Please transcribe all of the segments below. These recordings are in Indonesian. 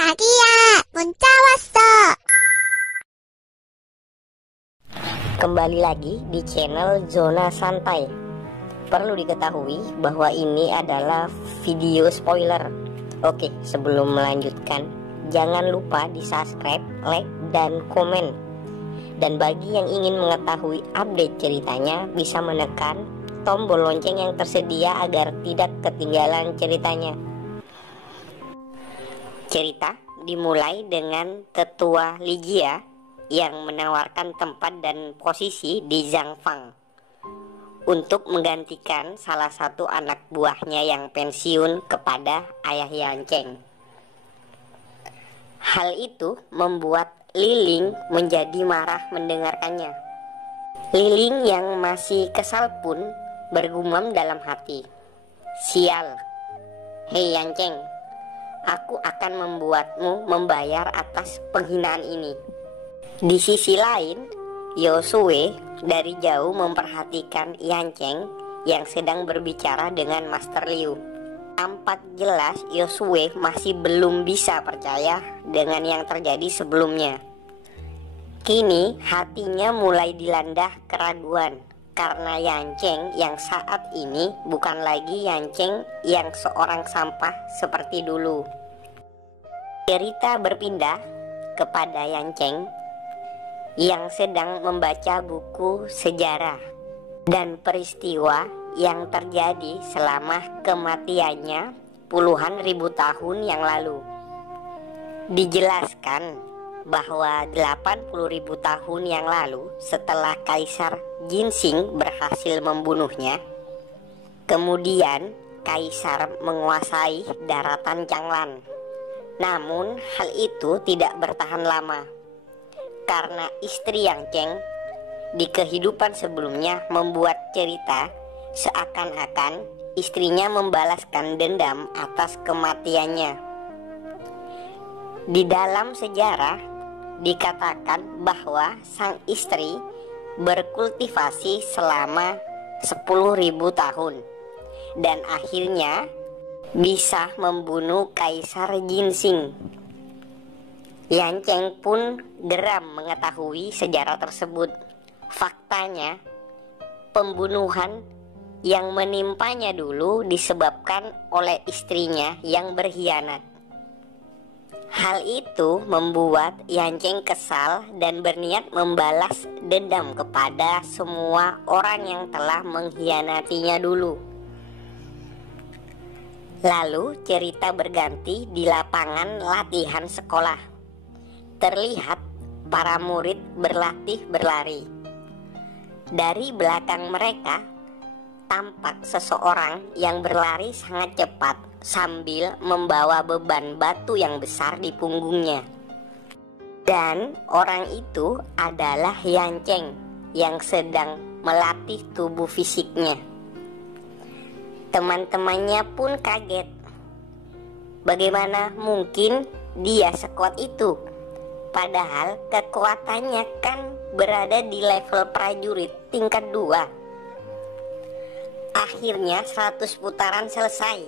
자기야, 문자 왔어. Kembali lagi di channel Zona Santai. Perlu diketahui bahwa ini adalah video spoiler. Oke, sebelum melanjutkan, jangan lupa di subscribe, like, dan komen. Dan bagi yang ingin mengetahui update ceritanya, bisa menekan tombol lonceng yang tersedia agar tidak ketinggalan ceritanya. Cerita dimulai dengan tetua Ligia yang menawarkan tempat dan posisi di Zhangfang untuk menggantikan salah satu anak buahnya yang pensiun kepada ayah Yancheng. Hal itu membuat Liling menjadi marah mendengarkannya. Liling yang masih kesal pun bergumam dalam hati, "Sial, hei Yancheng, aku akan membuatmu membayar atas penghinaan ini." Di sisi lain, Yosue dari jauh memperhatikan Yancheng yang sedang berbicara dengan Master Liu. Tampak jelas Yosue masih belum bisa percaya dengan yang terjadi sebelumnya. Kini hatinya mulai dilanda keraguan karena Yancheng yang saat ini bukan lagi Yancheng yang seorang sampah seperti dulu. Cerita berpindah kepada Yancheng yang sedang membaca buku sejarah dan peristiwa yang terjadi selama kematiannya puluhan ribu tahun yang lalu. Dijelaskan bahwa 80.000 tahun yang lalu, setelah Kaisar Jinxing berhasil membunuhnya, kemudian Kaisar menguasai daratan Changlan. Namun hal itu tidak bertahan lama karena istri Yancheng di kehidupan sebelumnya membuat cerita seakan-akan istrinya membalaskan dendam atas kematiannya. Di dalam sejarah dikatakan bahwa sang istri berkultivasi selama 10.000 tahun dan akhirnya bisa membunuh Kaisar Jinxing. Yancheng pun geram mengetahui sejarah tersebut. Faktanya, pembunuhan yang menimpanya dulu disebabkan oleh istrinya yang berkhianat. Hal itu membuat Yancheng kesal dan berniat membalas dendam kepada semua orang yang telah mengkhianatinya dulu. Lalu cerita berganti di lapangan latihan sekolah. Terlihat para murid berlatih berlari. Dari belakang mereka tampak seseorang yang berlari sangat cepat sambil membawa beban batu yang besar di punggungnya. Dan orang itu adalah Yancheng yang sedang melatih tubuh fisiknya. Teman-temannya pun kaget. Bagaimana mungkin dia sekuat itu? Padahal kekuatannya kan berada di level prajurit tingkat 2. Akhirnya 100 putaran selesai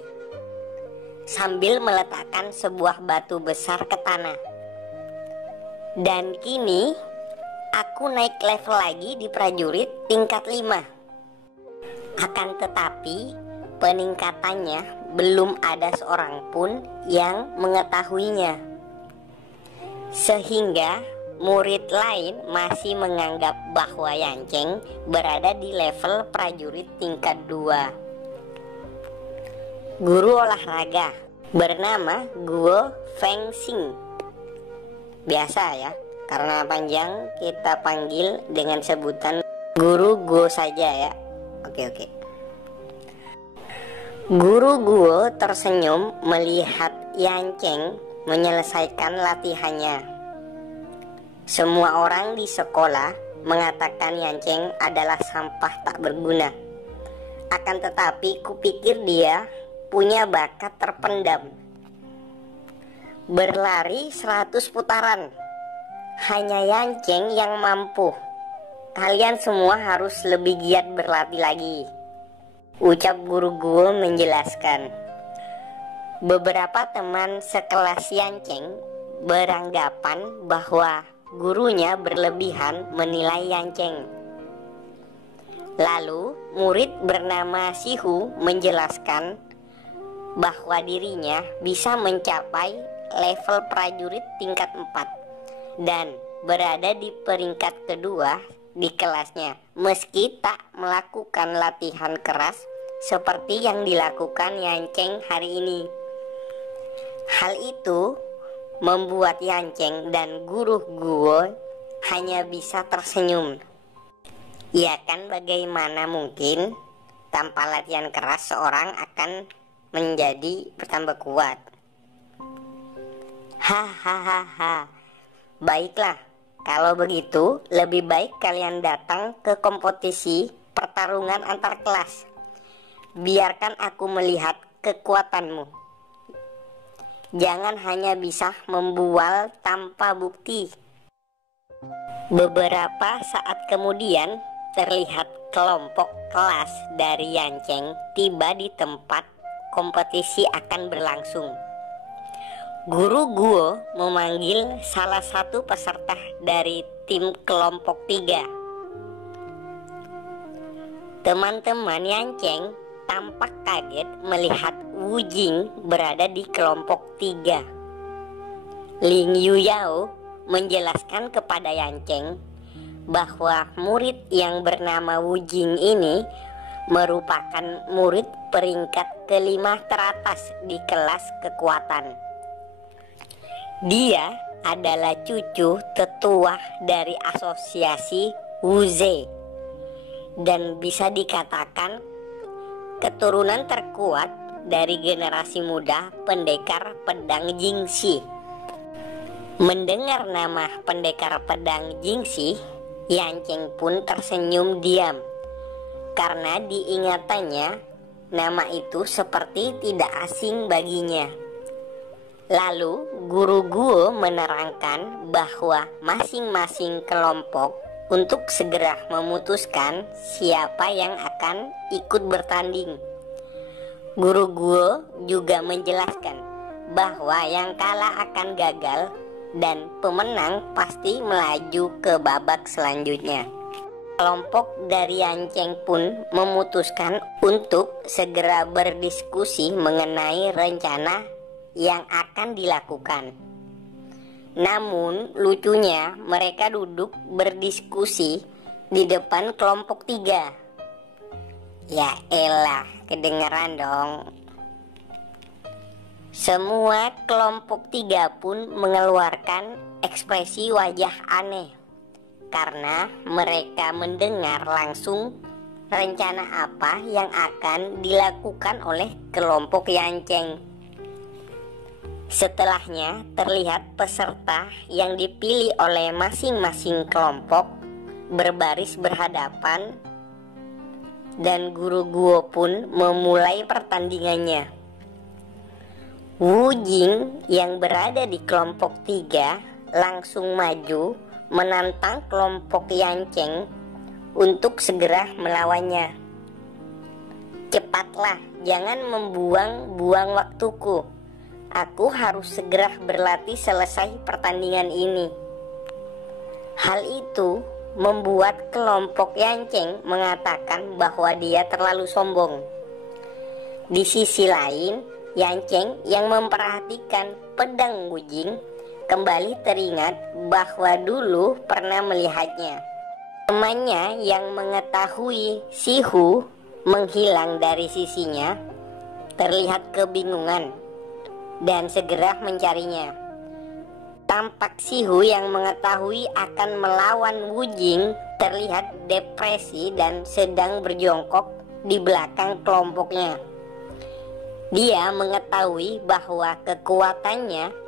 sambil meletakkan sebuah batu besar ke tanah. Dan kini aku naik level lagi di prajurit tingkat 5. Akan tetapi peningkatannya belum ada seorang pun yang mengetahuinya. Sehingga murid lain masih menganggap bahwa Yancheng berada di level prajurit tingkat 2. Guru olahraga bernama Guo Fengxing. Biasa ya, karena panjang kita panggil dengan sebutan Guru Guo saja ya. Oke. Guru Guo tersenyum melihat Yancheng menyelesaikan latihannya. Semua orang di sekolah mengatakan Yancheng adalah sampah tak berguna. Akan tetapi kupikir dia punya bakat terpendam. Berlari 100 putaran, hanya Yancheng yang mampu. Kalian semua harus lebih giat berlatih lagi, ucap guru Guo menjelaskan. Beberapa teman sekelas Yanceng beranggapan bahwa gurunya berlebihan menilai Yanceng. Lalu murid bernama Sihu menjelaskan bahwa dirinya bisa mencapai level prajurit tingkat 4 dan berada di peringkat kedua di kelasnya meski tak melakukan latihan keras seperti yang dilakukan Yanceng hari ini. Hal itu membuat Yanceng dan guru Guo hanya bisa tersenyum. Ya kan, bagaimana mungkin tanpa latihan keras seorang akan menjadi bertambah kuat. Hahaha. Baiklah, kalau begitu lebih baik kalian datang ke kompetisi pertarungan antar kelas. Biarkan aku melihat kekuatanmu. Jangan hanya bisa membual tanpa bukti. Beberapa saat kemudian terlihat kelompok kelas dari Yanceng tiba di tempat kompetisi akan berlangsung. Guru Guo memanggil salah satu peserta dari tim kelompok 3. Teman-teman Yanceng tampak kaget melihat Wu Jing berada di kelompok 3. Ling Yuyao menjelaskan kepada Yanceng bahwa murid yang bernama Wu Jing ini merupakan murid peringkat kelima teratas di kelas kekuatan. Dia adalah cucu tetua dari asosiasi Wuze dan bisa dikatakan keturunan terkuat dari generasi muda pendekar pedang Jingxi. Mendengar nama pendekar pedang Jingxi, Yanceng pun tersenyum diam karena diingatannya nama itu seperti tidak asing baginya. Lalu guru Guo menerangkan bahwa masing-masing kelompok untuk segera memutuskan siapa yang akan ikut bertanding. Guru Guo juga menjelaskan bahwa yang kalah akan gagal dan pemenang pasti melaju ke babak selanjutnya. Kelompok dari Yanceng pun memutuskan untuk segera berdiskusi mengenai rencana yang akan dilakukan. Namun lucunya mereka duduk berdiskusi di depan kelompok 3. Ya elah, kedengeran dong. Semua kelompok 3 pun mengeluarkan ekspresi wajah aneh karena mereka mendengar langsung rencana apa yang akan dilakukan oleh kelompok Yanceng. Setelahnya terlihat peserta yang dipilih oleh masing-masing kelompok berbaris berhadapan dan guru Guo pun memulai pertandingannya. Wu Jing yang berada di kelompok 3 langsung maju menantang kelompok Yanceng untuk segera melawannya. Cepatlah, jangan membuang-buang waktuku. Aku harus segera berlatih selesai pertandingan ini. Hal itu membuat kelompok Yanceng mengatakan bahwa dia terlalu sombong. Di sisi lain, Yanceng yang memperhatikan pedang Wu Jing kembali teringat bahwa dulu pernah melihatnya. Temannya yang mengetahui Sihu menghilang dari sisinya terlihat kebingungan dan segera mencarinya. Tampak Sihu yang mengetahui akan melawan Wu Jing terlihat depresi dan sedang berjongkok di belakang kelompoknya. Dia mengetahui bahwa kekuatannya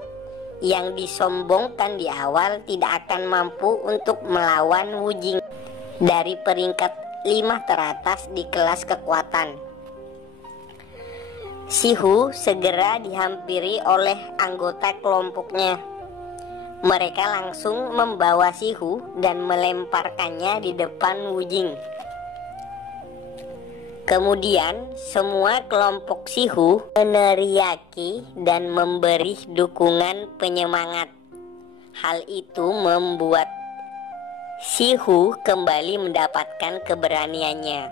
yang disombongkan di awal tidak akan mampu untuk melawan Wu Jing dari peringkat 5 teratas di kelas kekuatan. Sihu segera dihampiri oleh anggota kelompoknya. Mereka langsung membawa Sihu dan melemparkannya di depan Wu Jing. Kemudian semua kelompok Sihu meneriaki dan memberi dukungan penyemangat. Hal itu membuat Sihu kembali mendapatkan keberaniannya.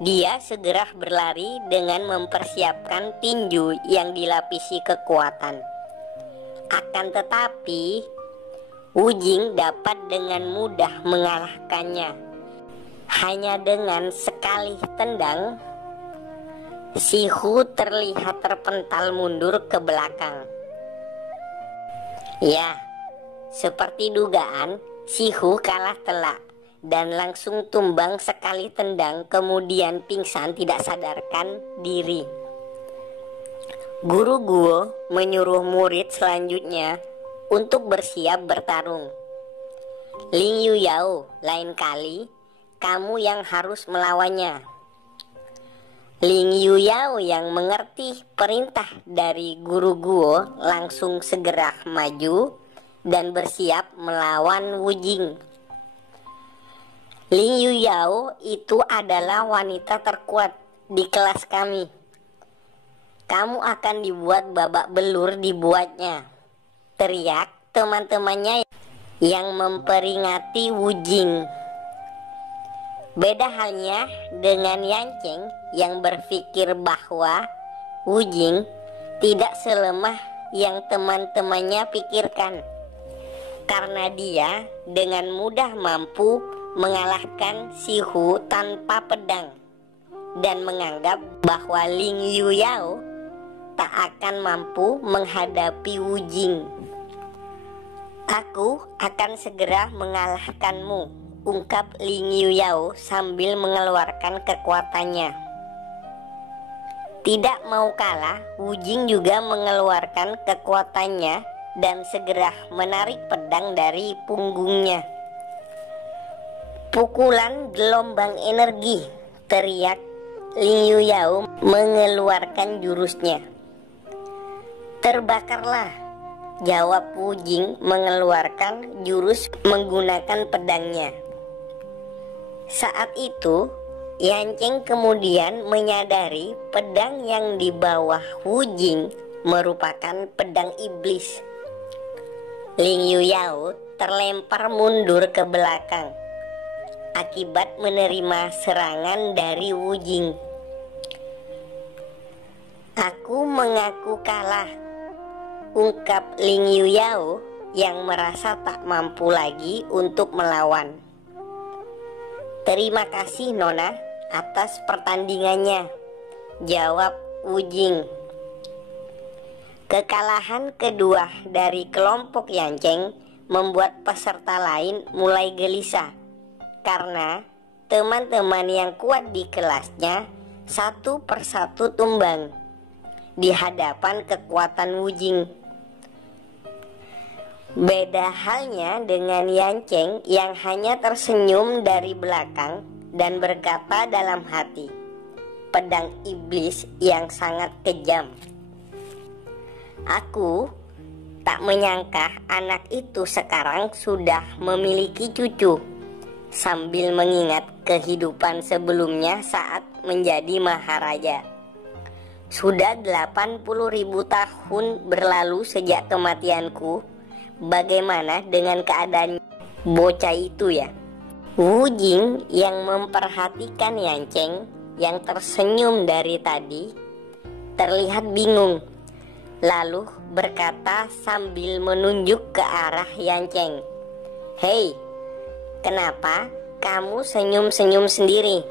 Dia segera berlari dengan mempersiapkan tinju yang dilapisi kekuatan. Akan tetapi, Wu Jing dapat dengan mudah mengalahkannya. Hanya dengan sekali tendang, Sihu terlihat terpental mundur ke belakang. Ya, seperti dugaan, Sihu kalah telak dan langsung tumbang sekali tendang, kemudian pingsan tidak sadarkan diri. Guru Guo menyuruh murid selanjutnya untuk bersiap bertarung. Ling Yuyao, lain kali kamu yang harus melawannya. Ling Yuyao yang mengerti perintah dari Guru Guo langsung segera maju dan bersiap melawan Wu Jing. Ling Yuyao itu adalah wanita terkuat di kelas kami. Kamu akan dibuat babak belur dibuatnya, teriak teman-temannya yang memperingati Wu Jing. Beda halnya dengan Yancheng yang berpikir bahwa Wu Jing tidak selemah yang teman-temannya pikirkan, karena dia dengan mudah mampu mengalahkan Sihu tanpa pedang dan menganggap bahwa Ling Yuyao tak akan mampu menghadapi Wu Jing. Aku akan segera mengalahkanmu, ungkap Ling Yuyao sambil mengeluarkan kekuatannya. Tidak mau kalah, Wu Jing juga mengeluarkan kekuatannya dan segera menarik pedang dari punggungnya. Pukulan gelombang energi, teriak Ling Yuyao mengeluarkan jurusnya. Terbakarlah, jawab Wu Jing mengeluarkan jurus menggunakan pedangnya. Saat itu, Yancheng kemudian menyadari pedang yang di bawah Wu Jing merupakan pedang iblis. Ling Yuyao terlempar mundur ke belakang akibat menerima serangan dari Wu Jing. Aku mengaku kalah, ungkap Ling Yuyao yang merasa tak mampu lagi untuk melawan. Terima kasih Nona atas pertandingannya, jawab Wu Jing. Kekalahan kedua dari kelompok Yancheng membuat peserta lain mulai gelisah, karena teman-teman yang kuat di kelasnya satu persatu tumbang di hadapan kekuatan Wu Jing. Beda halnya dengan Yancheng yang hanya tersenyum dari belakang dan berkata dalam hati, pedang iblis yang sangat kejam. Aku tak menyangka anak itu sekarang sudah memiliki cucu, sambil mengingat kehidupan sebelumnya saat menjadi maharaja. Sudah 80.000 tahun berlalu sejak kematianku. Bagaimana dengan keadaan bocah itu ya? Wu Jing yang memperhatikan Yancheng yang tersenyum dari tadi terlihat bingung, lalu berkata sambil menunjuk ke arah Yancheng, "Hei, kenapa kamu senyum-senyum sendiri?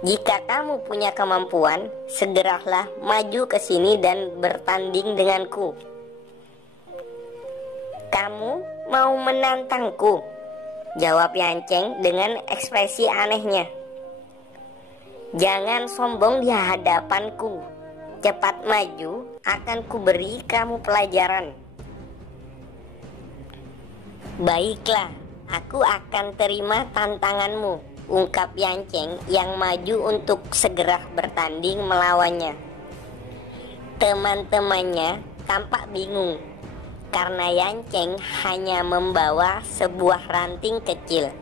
Jika kamu punya kemampuan, segeralah maju ke sini dan bertanding denganku." "Kamu mau menantangku?" jawab Yancheng dengan ekspresi anehnya. "Jangan sombong di hadapanku. Cepat maju, akan kuberi kamu pelajaran." "Baiklah, aku akan terima tantanganmu," ungkap Yancheng yang maju untuk segera bertanding melawannya. Teman-temannya tampak bingung karena Yancheng hanya membawa sebuah ranting kecil.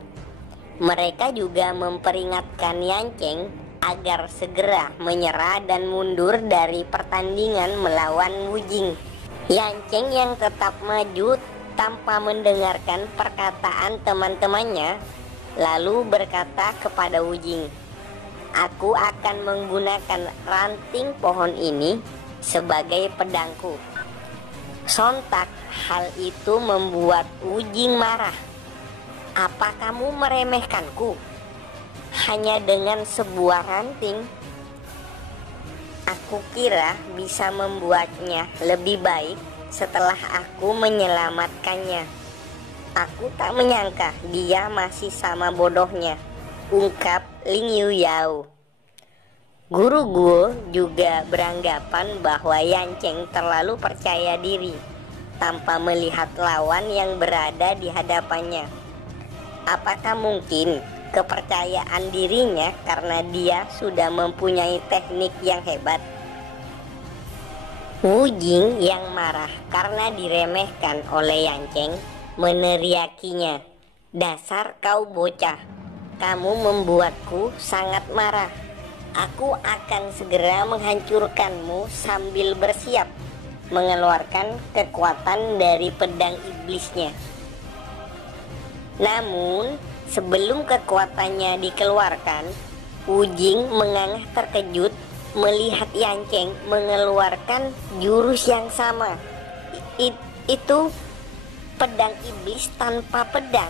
Mereka juga memperingatkan Yancheng agar segera menyerah dan mundur dari pertandingan melawan Wujing. Yanceng yang tetap maju tanpa mendengarkan perkataan teman-temannya, lalu berkata kepada Wujing, "Aku akan menggunakan ranting pohon ini sebagai pedangku." Sontak hal itu membuat Wujing marah. "Apa kamu meremehkanku? Hanya dengan sebuah ranting? Aku kira bisa membuatnya lebih baik setelah aku menyelamatkannya. Aku tak menyangka dia masih sama bodohnya," ungkap Ling Yuyao. Guru Guo juga beranggapan bahwa Yanceng terlalu percaya diri tanpa melihat lawan yang berada di hadapannya. Apakah mungkin kepercayaan dirinya karena dia sudah mempunyai teknik yang hebat? Wujing yang marah karena diremehkan oleh Yanceng meneriakinya, "Dasar kau bocah, kamu membuatku sangat marah. Aku akan segera menghancurkanmu," sambil bersiap mengeluarkan kekuatan dari pedang iblisnya. Namun sebelum kekuatannya dikeluarkan, Wujing mengangah terkejut melihat Yanceng mengeluarkan jurus yang sama. Itu pedang iblis tanpa pedang.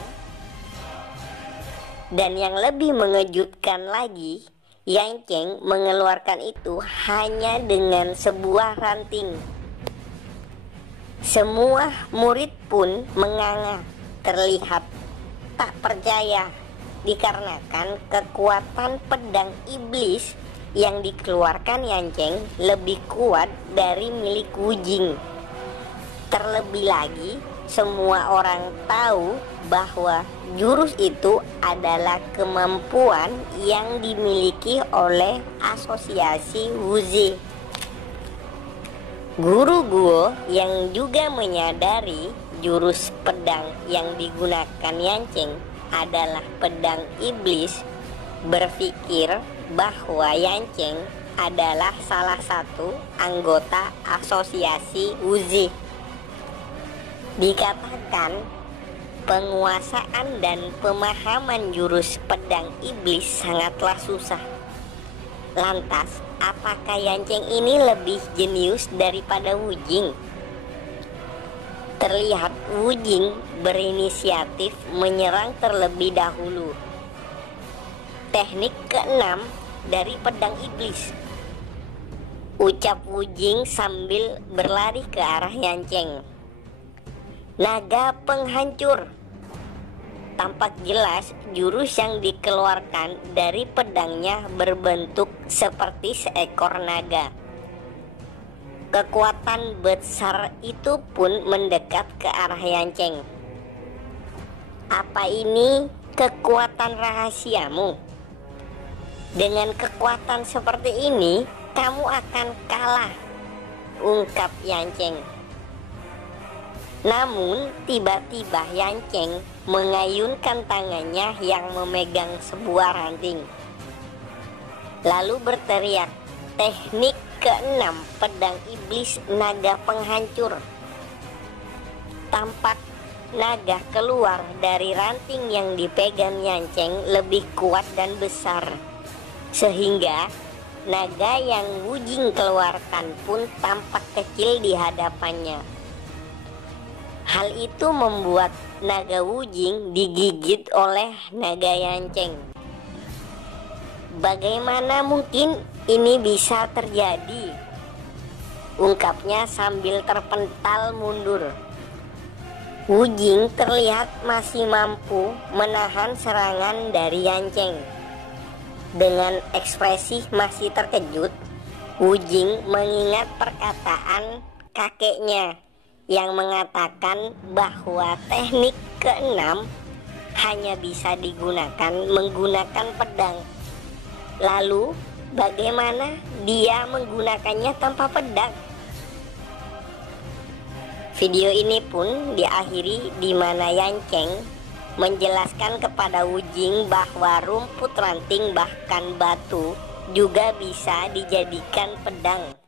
Dan yang lebih mengejutkan lagi, Yanceng mengeluarkan itu hanya dengan sebuah ranting. Semua murid pun menganga, terlihat tak percaya, dikarenakan kekuatan pedang iblis yang dikeluarkan Yanceng lebih kuat dari milik Wujing. Terlebih lagi, semua orang tahu bahwa jurus itu adalah kemampuan yang dimiliki oleh asosiasi Wuze. Guru Guo yang juga menyadari jurus pedang yang digunakan Yanceng adalah pedang iblis, berpikir bahwa Yanceng adalah salah satu anggota asosiasi Wuze. Dikatakan penguasaan dan pemahaman jurus pedang iblis sangatlah susah. Lantas, apakah Yanceng ini lebih jenius daripada Wujing? Terlihat Wujing berinisiatif menyerang terlebih dahulu. Teknik keenam dari pedang iblis, ucap Wujing sambil berlari ke arah Yanceng. "Naga penghancur." Tampak jelas jurus yang dikeluarkan dari pedangnya berbentuk seperti seekor naga. Kekuatan besar itu pun mendekat ke arah Yanceng. "Apa ini kekuatan rahasiamu? Dengan kekuatan seperti ini, kamu akan kalah," ungkap Yanceng. Namun tiba-tiba Yanceng mengayunkan tangannya yang memegang sebuah ranting, lalu berteriak, "Teknik keenam pedang iblis naga penghancur." Tampak naga keluar dari ranting yang dipegang Yanceng lebih kuat dan besar, sehingga naga yang Wujing keluarkan pun tampak kecil di hadapannya. Hal itu membuat naga Wujing digigit oleh naga Yanceng. "Bagaimana mungkin ini bisa terjadi?" ungkapnya sambil terpental mundur. Wujing terlihat masih mampu menahan serangan dari Yanceng. Dengan ekspresi masih terkejut, Wujing mengingat perkataan kakeknya yang mengatakan bahwa teknik keenam hanya bisa digunakan menggunakan pedang. Lalu bagaimana dia menggunakannya tanpa pedang? Video ini pun diakhiri di mana Yanceng menjelaskan kepada Wujing bahwa rumput ranting bahkan batu juga bisa dijadikan pedang